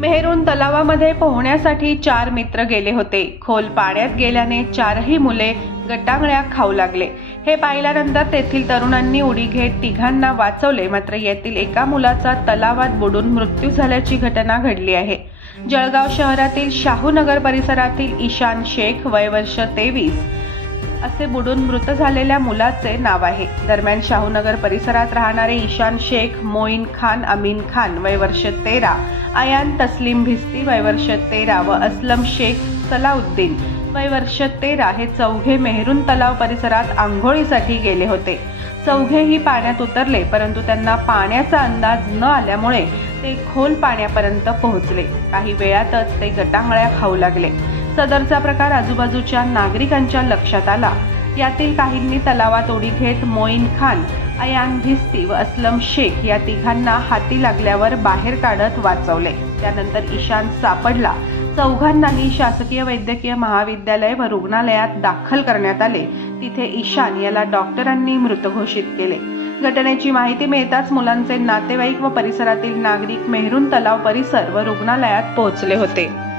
Maroon तलावामध्ये पोहण्यासाठी चार मित्र गेले होते. खोल पाण्यात गेल्याने चारही मुले गटांगळ्या खाऊ लागले. हे पाहिल्यानंतर तेथील तरुणांनी उडी घेत तिघांना वाचवले. मात्र यातील एका मुलाचा तलावात बुडून मृत्यू झाल्याची घटना घडली आहे. जळगाव शहरातील शाहूनगर परिसरातील ईशान शेख वय वर्ष तेवीस असे बुडून मृत झालेल्या मुलाचे नाव आहे. दरम्यान शाहूनगर परिसरात राहणारे ईशान शेख मोईन खान अमीन खान वय वर्ष तेरा आयान तस्लीम भिस्ती वयवर्ष तेरा व असलम शेख सलाउद्दीन. वयवर्ष तेरा हे चौघे मेहरून तलाव परिसरात आंघोळीसाठी गेले होते. चौघेही पाण्यात उतरले परंतु त्यांना पाण्याचा अंदाज न आल्यामुळे ते खोल पाण्यापर्यंत पोहोचले. काही वेळातच ते गटांगळ्या खाऊ लागले. सदरचा प्रकार आजूबाजूच्या नागरिकांच्या लक्षात आला. यातील काहींनी तलावात उडी घेत मोईन खान अयान भिस्ती व असलम शेख या तिघांना हाती लागल्यावर बाहेर काढत वाचवले. त्यानंतर ईशान सापडला. चौघांनाही शासकीय वैद्यकीय महाविद्यालय व रुग्णालयात दाखल करण्यात आले. तिथे ईशान याला डॉक्टरांनी मृत घोषित केले. घटनेची माहिती मिळताच मुलांचे नातेवाईक व परिसरातील नागरिक मेहरून तलाव परिसर व रुग्णालयात पोहोचले होते.